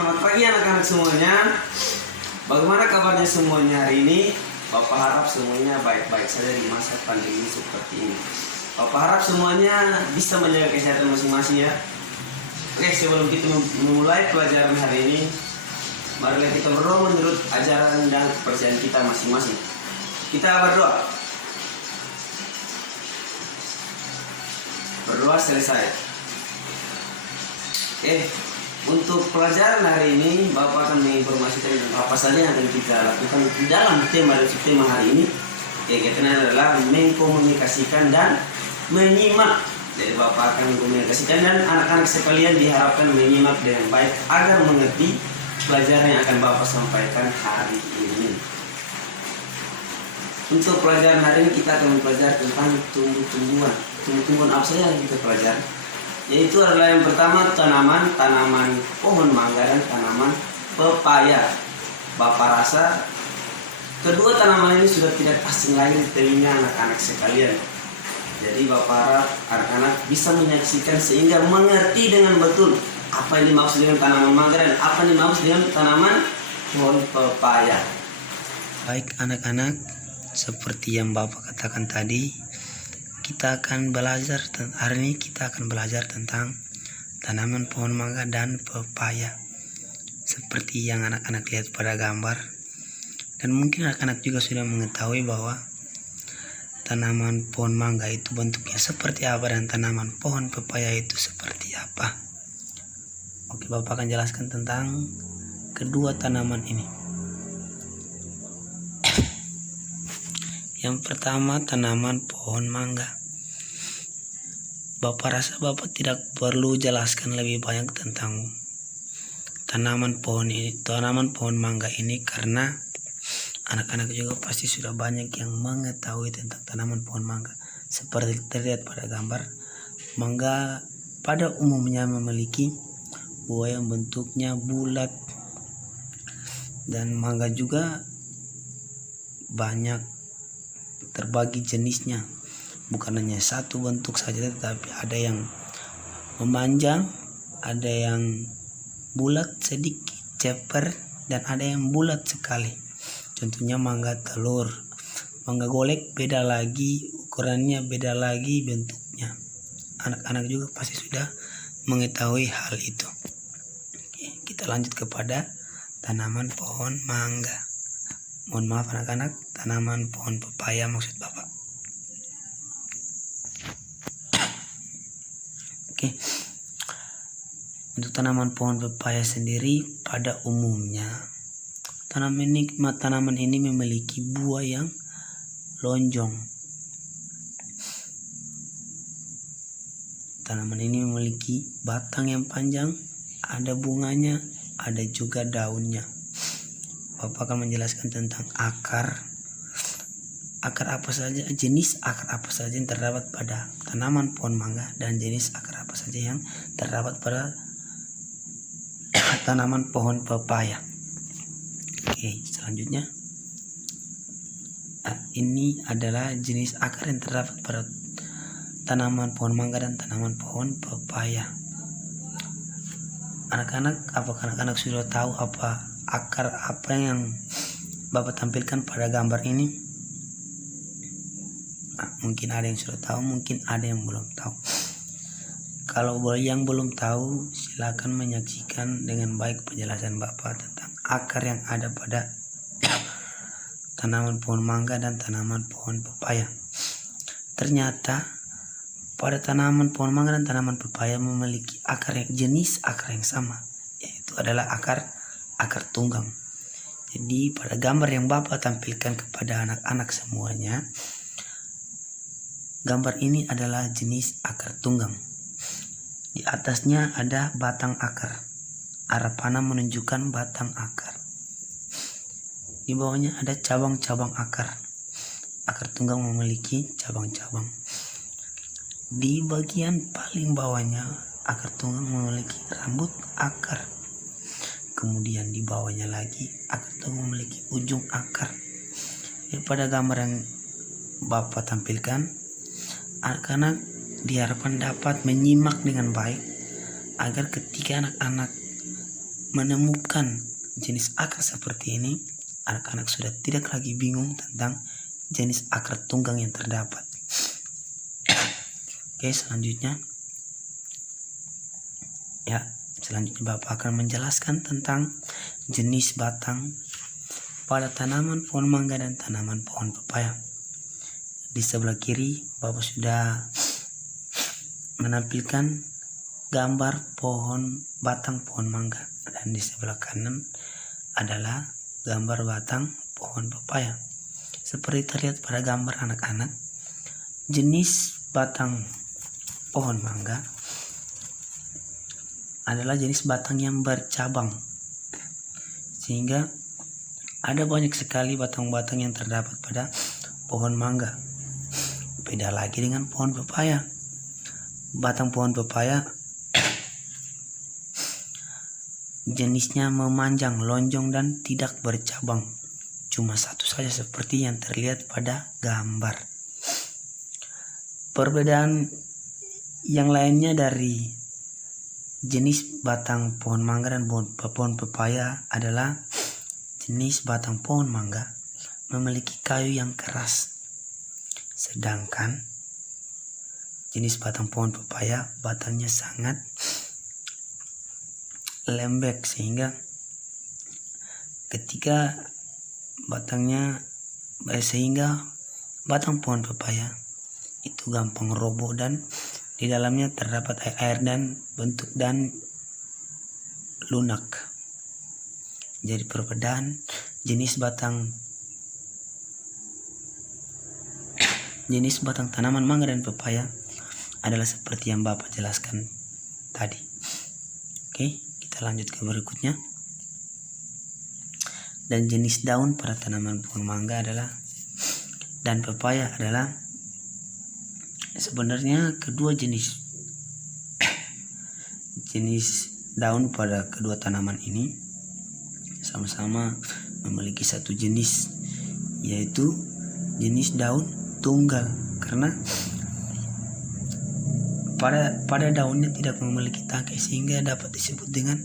selamat pagi anak-anak semuanya. Bagaimana kabarnya semuanya hari ini? Bapak harap semuanya baik-baik saja di masa pandemi seperti ini. Bapak harap semuanya bisa menjaga kesehatan masing-masing ya. Oke, sebelum kita memulai pelajaran hari ini, marilah kita berdoa menurut ajaran dan kepercayaan kita masing-masing. Kita berdoa. Berdoa selesai. Untuk pelajaran hari ini, Bapak akan menginformasikan apa saja yang akan kita lakukan di dalam tema hari ini. Kita adalah mengkomunikasikan dan menyimak. Jadi Bapak akan mengkomunikasikan dan anak-anak sekalian diharapkan menyimak dengan baik agar mengerti pelajaran yang akan Bapak sampaikan hari ini. Untuk pelajaran hari ini kita akan mempelajari tentang tumbuh-tumbuhan. Tumbuh-tumbuhan apa saja yang kita pelajari? Yaitu adalah yang pertama tanaman pohon mangga dan tanaman pepaya. Bapak rasa kedua tanaman ini sudah tidak asing lagi di telinga anak-anak sekalian. Jadi Bapak harap anak-anak bisa menyaksikan sehingga mengerti dengan betul apa yang dimaksud dengan tanaman mangga dan apa yang dimaksud dengan tanaman pohon pepaya. Baik anak-anak, seperti yang Bapak katakan tadi, hari ini kita akan belajar tentang tanaman pohon mangga dan pepaya. Seperti yang anak-anak lihat pada gambar. Dan mungkin anak-anak juga sudah mengetahui bahwa tanaman pohon mangga itu bentuknya seperti apa dan tanaman pohon pepaya itu seperti apa. Oke, Bapak akan jelaskan tentang kedua tanaman ini. Yang pertama, tanaman pohon mangga. Bapak rasa Bapak tidak perlu jelaskan lebih banyak tentang tanaman pohon mangga ini, karena anak-anak juga pasti sudah banyak yang mengetahui tentang tanaman pohon mangga. Seperti terlihat pada gambar, mangga pada umumnya memiliki buah yang bentuknya bulat, dan mangga juga banyak terbagi jenisnya. Bukan hanya satu bentuk saja, tetapi ada yang memanjang, ada yang bulat sedikit, ceper, dan ada yang bulat sekali. Contohnya mangga telur, mangga golek beda lagi, ukurannya beda lagi, bentuknya. Anak-anak juga pasti sudah mengetahui hal itu. Oke, kita lanjut kepada tanaman pohon mangga. Mohon maaf anak-anak, tanaman pohon pepaya maksud Bapak. Oke. Untuk tanaman pohon pepaya sendiri pada umumnya tanaman ini memiliki buah yang lonjong. Tanaman ini memiliki batang yang panjang, ada bunganya, ada juga daunnya. Bapak akan menjelaskan tentang akar apa saja, jenis akar apa saja yang terdapat pada tanaman pohon mangga, dan jenis akar apa saja yang terdapat pada tanaman pohon pepaya. Oke, selanjutnya ini adalah jenis akar yang terdapat pada tanaman pohon mangga dan tanaman pohon pepaya. Anak-anak, apakah anak-anak sudah tahu apa akar apa yang Bapak tampilkan pada gambar ini? Mungkin ada yang sudah tahu, mungkin ada yang belum tahu. Kalau yang belum tahu, silakan menyaksikan dengan baik penjelasan Bapak tentang akar yang ada pada tanaman pohon mangga dan tanaman pohon pepaya. Ternyata pada tanaman pohon mangga dan tanaman pepaya memiliki jenis akar yang sama, yaitu adalah akar tunggang. Jadi pada gambar yang Bapak tampilkan kepada anak-anak semuanya, gambar ini adalah jenis akar tunggang. Di atasnya ada batang akar. Arah panah menunjukkan batang akar. Di bawahnya ada cabang-cabang akar. Akar tunggang memiliki cabang-cabang. Di bagian paling bawahnya, akar tunggang memiliki rambut akar. Kemudian di bawahnya lagi, akar tunggang memiliki ujung akar. Pada gambar yang Bapak tampilkan, anak-anak diharapkan dapat menyimak dengan baik agar ketika anak-anak menemukan jenis akar seperti ini, anak-anak sudah tidak lagi bingung tentang jenis akar tunggang yang terdapat. Oke, selanjutnya Bapak akan menjelaskan tentang jenis batang pada tanaman pohon mangga dan tanaman pohon pepaya. Di sebelah kiri Bapak sudah menampilkan gambar batang pohon mangga, dan di sebelah kanan adalah gambar batang pohon pepaya. Seperti terlihat pada gambar anak-anak, jenis batang pohon mangga adalah jenis batang yang bercabang, sehingga ada banyak sekali batang-batang yang terdapat pada pohon mangga. Beda lagi dengan pohon pepaya. Batang pohon pepaya jenisnya memanjang, lonjong, dan tidak bercabang. Cuma satu saja seperti yang terlihat pada gambar. Perbedaan yang lainnya dari jenis batang pohon mangga dan pohon pepaya adalah jenis batang pohon mangga memiliki kayu yang keras, sedangkan jenis batang pohon pepaya batangnya sangat lembek, sehingga batang pohon pepaya itu gampang roboh dan di dalamnya terdapat air dan bentuk dan lunak. Jadi perbedaan jenis batang tanaman mangga dan pepaya adalah seperti yang Bapak jelaskan tadi. Oke, kita lanjut ke berikutnya. Dan jenis daun pada tanaman pohon mangga dan pepaya adalah sebenarnya kedua jenis daun pada kedua tanaman ini sama-sama memiliki satu jenis, yaitu jenis daun tunggal, karena pada daunnya tidak memiliki tangkai sehingga dapat disebut dengan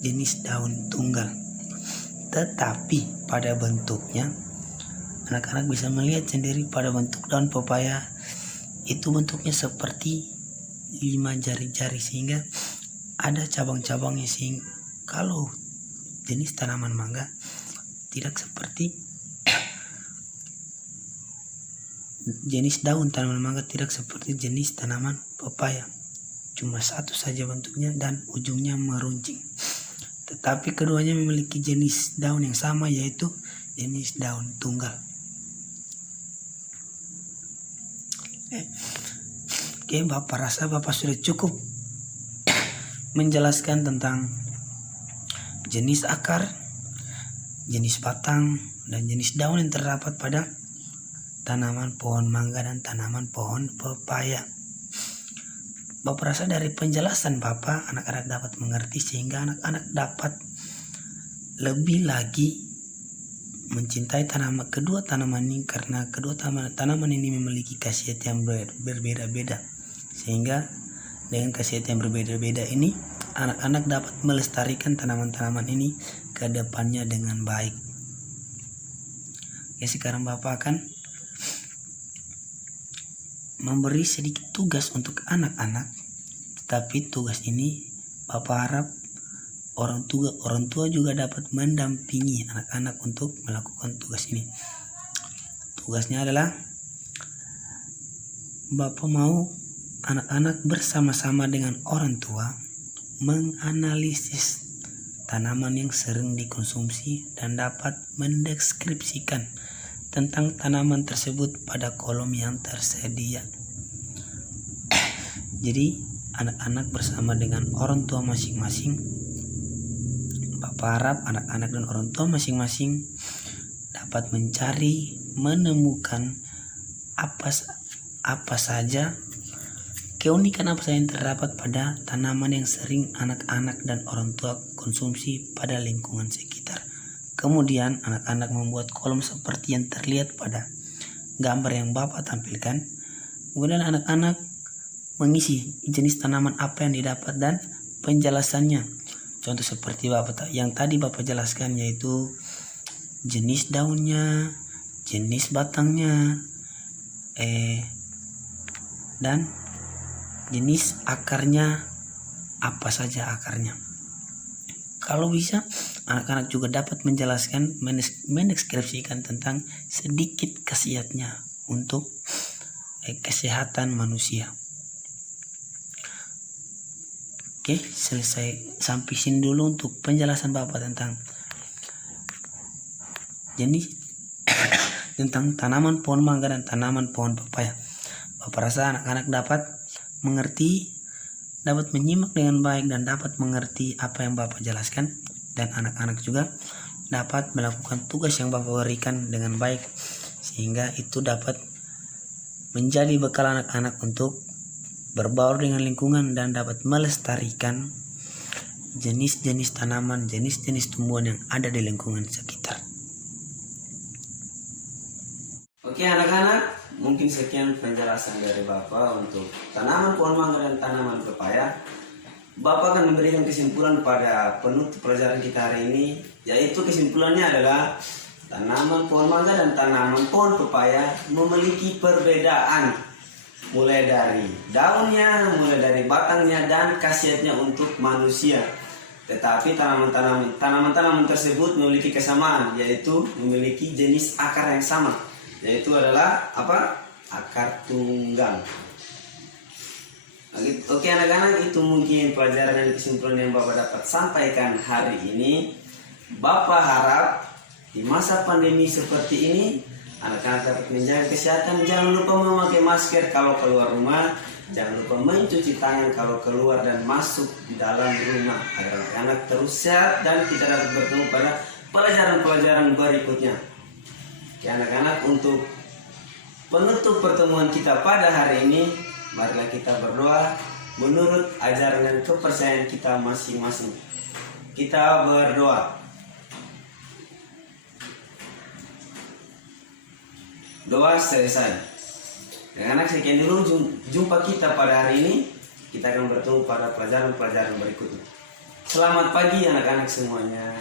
jenis daun tunggal. Tetapi pada bentuknya anak-anak bisa melihat sendiri pada bentuk daun pepaya itu bentuknya seperti 5 jari-jari, sehingga ada cabang-cabangnya, sehingga kalau jenis tanaman mangga tidak seperti jenis daun tanaman mangga tidak seperti jenis tanaman pepaya, cuma satu saja bentuknya dan ujungnya meruncing. Tetapi keduanya memiliki jenis daun yang sama, yaitu jenis daun tunggal. Oke, Bapak rasa Bapak sudah cukup menjelaskan tentang jenis akar, jenis batang, dan jenis daun yang terdapat pada tanaman pohon mangga dan tanaman pohon pepaya. Bapak rasa dari penjelasan Bapak, anak-anak dapat mengerti, sehingga anak-anak dapat lebih lagi mencintai kedua tanaman ini, karena kedua tanaman ini memiliki khasiat yang berbeda-beda, sehingga dengan khasiat yang berbeda-beda ini anak-anak dapat melestarikan tanaman-tanaman ini ke depannya dengan baik. Ya, sekarang Bapak akan memberi sedikit tugas untuk anak-anak, tapi tugas ini Bapak harap orang tua juga dapat mendampingi anak-anak untuk melakukan tugas ini. Tugasnya adalah Bapak mau anak-anak bersama-sama dengan orang tua menganalisis tanaman yang sering dikonsumsi dan dapat mendeskripsikan tentang tanaman tersebut pada kolom yang tersedia. Jadi anak-anak bersama dengan orang tua masing-masing, Bapak harap anak-anak dan orang tua masing-masing dapat menemukan apa saja keunikan yang terdapat pada tanaman yang sering anak-anak dan orang tua konsumsi pada lingkungan sekitar. Kemudian anak-anak membuat kolom seperti yang terlihat pada gambar yang Bapak tampilkan. Kemudian anak-anak mengisi jenis tanaman apa yang didapat dan penjelasannya. Contoh seperti yang tadi Bapak jelaskan, yaitu jenis daunnya, jenis batangnya, dan jenis akarnya, apa saja akarnya. Kalau bisa, anak-anak juga dapat menjelaskan, mendeskripsikan tentang sedikit khasiatnya untuk kesehatan manusia. Oke, selesai. Sampai sini dulu untuk penjelasan Bapak tentang jenis tentang tanaman pohon mangga dan tanaman pohon pepaya. Bapak rasa anak-anak dapat mengerti, dapat menyimak dengan baik, dan dapat mengerti apa yang Bapak jelaskan, dan anak-anak juga dapat melakukan tugas yang Bapak berikan dengan baik, sehingga itu dapat menjadi bekal anak-anak untuk berbaur dengan lingkungan dan dapat melestarikan jenis-jenis tanaman, jenis-jenis tumbuhan yang ada di lingkungan sekitar. Oke anak-anak, mungkin sekian penjelasan dari Bapak untuk tanaman pohon mangga dan tanaman pepaya. Bapak akan memberikan kesimpulan pada penutup pelajaran kita hari ini, yaitu kesimpulannya adalah tanaman pohon mangga dan tanaman pohon pepaya memiliki perbedaan, mulai dari daunnya, mulai dari batangnya, dan khasiatnya untuk manusia. Tetapi tanaman-tanaman tersebut memiliki kesamaan, yaitu memiliki jenis akar yang sama, yaitu adalah apa? Akar tunggang. Oke anak-anak, itu mungkin pelajaran dan kesimpulan yang Bapak dapat sampaikan hari ini. Bapak harap di masa pandemi seperti ini anak-anak dapat menjaga kesehatan. Jangan lupa memakai masker kalau keluar rumah. Jangan lupa mencuci tangan kalau keluar dan masuk di dalam rumah, agar anak-anak terus sehat dan kita dapat bertemu pada pelajaran-pelajaran berikutnya. Oke anak-anak, untuk penutup pertemuan kita pada hari ini, marilah kita berdoa menurut ajaran dan kepercayaan kita masing-masing. Kita berdoa. Doa selesai. Anak-anak, sekian dulu jumpa kita pada hari ini. Kita akan bertemu pada pelajaran-pelajaran berikutnya. Selamat pagi anak-anak semuanya.